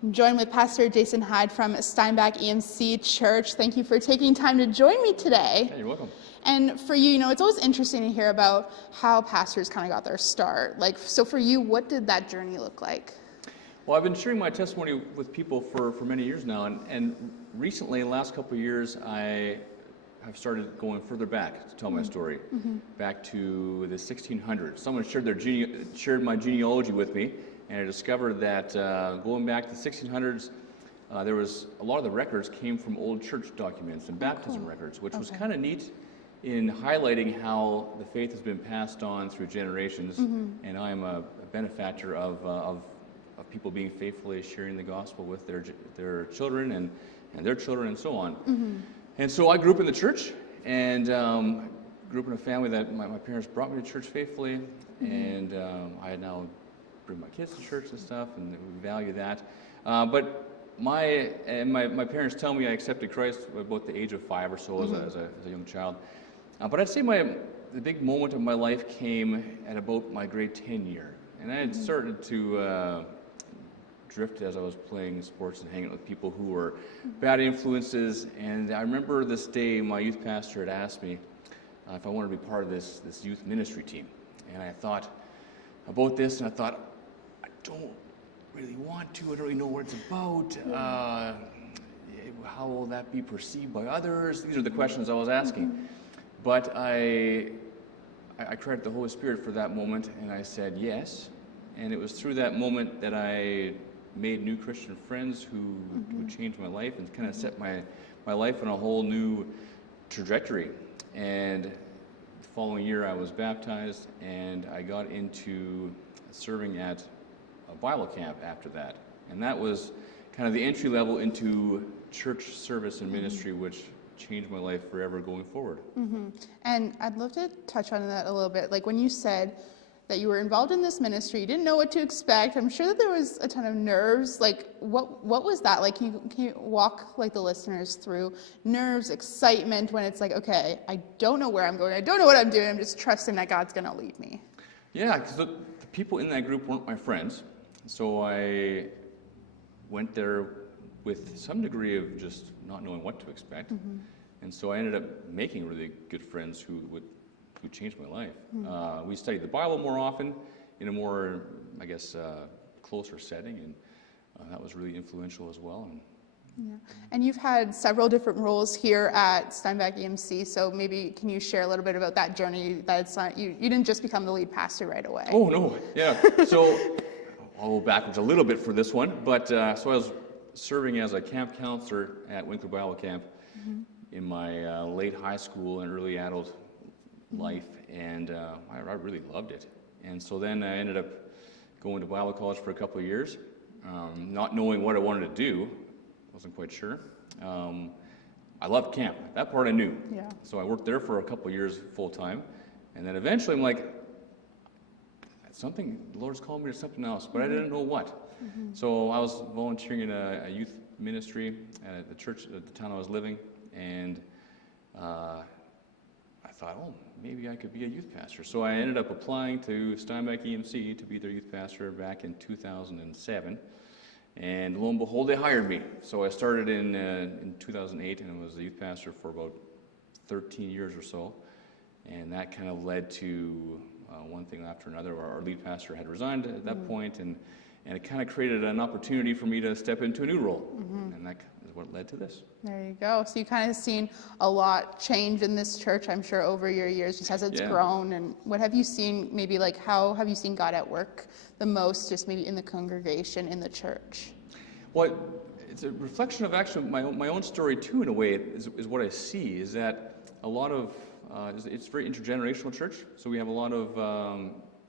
I'm joined with Pastor Jason Heide from Steinbach EMC Church. Thank you for taking time to join me today. Yeah, you're welcome. And for you, it's always interesting to hear about how pastors kind of got their start. So for you, what did that journey look like? Well, I've been sharing my testimony with people for many years now, and recently, in the last couple of years, I have started going further back to tell my story, back to the 1600s. Someone shared my genealogy with me, and I discovered that going back to the 1600s, there was a lot of the records came from old church documents and baptism records, which was kind of neat in highlighting how the faith has been passed on through generations, and I am a benefactor of people being faithfully sharing the gospel with their children and their children and so on. And so I grew up in the church and grew up in a family that my parents brought me to church faithfully, and I now bring my kids to church and stuff, and we value that. But my parents tell me I accepted Christ at about the age of 5 or so as a young child. But I'd say the big moment of my life came at about my grade 10 year, and I had started to drift as I was playing sports and hanging out with people who were bad influences. And I remember this day my youth pastor had asked me if I wanted to be part of this youth ministry team. And I thought about this, and I thought, I don't really want to. I don't really know what it's about. How will that be perceived by others? These are the questions I was asking. But I credit the Holy Spirit for that moment, and I said yes. And it was through that moment that I made new Christian friends who changed my life and kind of set my life on a whole new trajectory. And the following year I was baptized, and I got into serving at a Bible camp after that. And that was kind of the entry level into church service and ministry, which changed my life forever going forward. And I'd love to touch on that a little bit. Like when you said that you were involved in this ministry, you didn't know what to expect. I'm sure that there was a ton of nerves. Like, what was that? Like, can you walk the listeners through nerves, excitement when it's like, okay, I don't know where I'm going, I don't know what I'm doing, I'm just trusting that God's going to lead me. Yeah, because the people in that group weren't my friends, so I went there with some degree of just not knowing what to expect, and so I ended up making really good friends who changed my life. We studied the Bible more often in a more, I guess, closer setting, and that was really influential as well. And you've had several different roles here at Steinbach EMC, so maybe can you share a little bit about that journey? You didn't just become the lead pastor right away. Oh, no, yeah. So I'll go backwards a little bit for this one, but so I was serving as a camp counselor at Winkler Bible Camp in my late high school and early adult life, and I really loved it. And so then I ended up going to Bible college for a couple of years, not knowing what I wanted to do. Wasn't quite sure. I loved camp. That part I knew. Yeah. So I worked there for a couple of years full time, and then eventually I'm like, the Lord's called me to something else, but I didn't know what. So I was volunteering in a youth ministry at the church at the town I was living, and I thought, maybe I could be a youth pastor. So I ended up applying to Steinbach EMC to be their youth pastor back in 2007. And lo and behold, they hired me. So I started in 2008, and I was a youth pastor for about 13 years or so. And that kind of led to one thing after another. Our lead pastor had resigned at that point, and it kind of created an opportunity for me to step into a new role. And that is what led to this. There you go. So you kind of seen a lot change in this church, I'm sure, over your years, just as it's grown. And what have you seen, maybe how have you seen God at work the most, just maybe in the congregation, in the church? Well, it's a reflection of actually my own story too, in a way, is what I see, is that a lot of, it's a very intergenerational church. So we have a lot of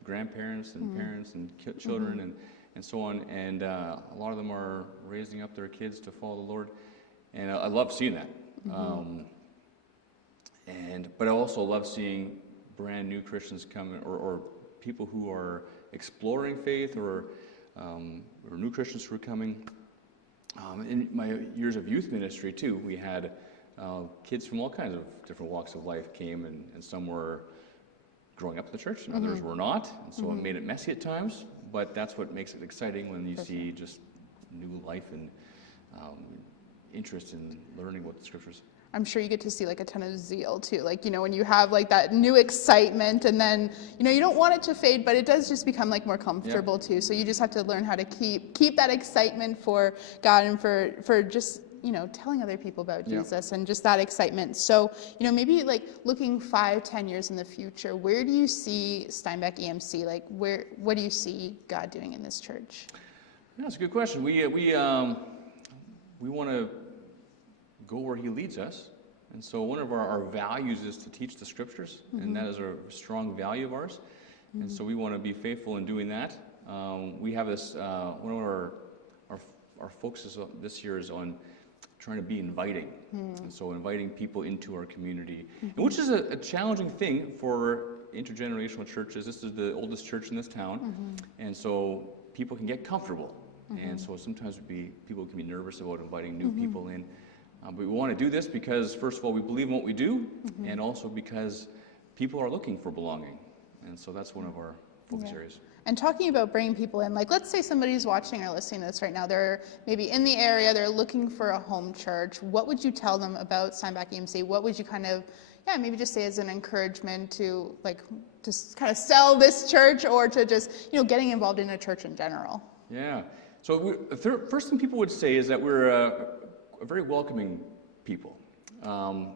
grandparents and parents and children and so on, and a lot of them are raising up their kids to follow the Lord, and I love seeing that. But I also love seeing brand new Christians come, or people who are exploring faith, or new Christians who are coming. In my years of youth ministry too, we had kids from all kinds of different walks of life came, and some were growing up in the church, and others were not, and so it made it messy at times. But that's what makes it exciting when you see just new life and interest in learning about the scriptures. I'm sure you get to see like a ton of zeal too. Like, when you have like that new excitement and then, you don't want it to fade, but it does just become like more comfortable too. So you just have to learn how to keep that excitement for God and for just, telling other people about Jesus and just that excitement. So, maybe like looking 5-10 years in the future, where do you see Steinbach EMC? Like what do you see God doing in this church? Yeah, that's a good question. We want to go where he leads us. And so one of our values is to teach the scriptures, and that is a strong value of ours. And so we want to be faithful in doing that. We have this, one of our focuses this year is on trying to be inviting. And so inviting people into our community, and which is a challenging thing for intergenerational churches. This is the oldest church in this town, and so people can get comfortable. And so sometimes people can be nervous about inviting new people in. But we want to do this because, first of all, we believe in what we do, and also because people are looking for belonging. And so that's one of our focus areas. And talking about bringing people in, like let's say somebody's watching or listening to this right now, they're maybe in the area, they're looking for a home church. What would you tell them about Steinbach EMC? What would you kind of, maybe just say as an encouragement to kind of sell this church, or to just, getting involved in a church in general? Yeah. So the first thing people would say is that we're a very welcoming people. So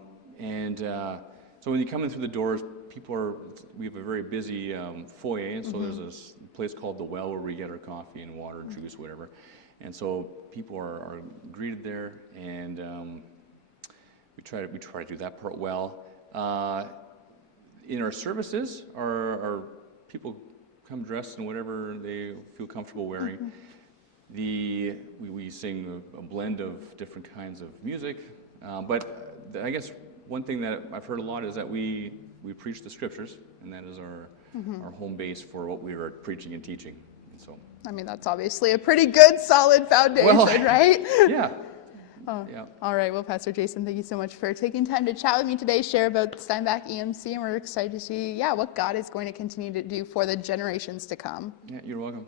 when you come in through the doors, we have a very busy foyer, and so there's this place called The Well where we get our coffee and water, juice, whatever. And so people are greeted there, and we try to do that part well. In our services, our people come dressed in whatever they feel comfortable wearing. We sing a blend of different kinds of music, but I guess one thing that I've heard a lot is that we preach the scriptures, and that is our home base for what we are preaching and teaching. And so, I mean, that's obviously a pretty good, solid foundation, right? Yeah. All right. Well, Pastor Jason, thank you so much for taking time to chat with me today, share about Steinbach EMC, and we're excited to see, what God is going to continue to do for the generations to come. Yeah, you're welcome.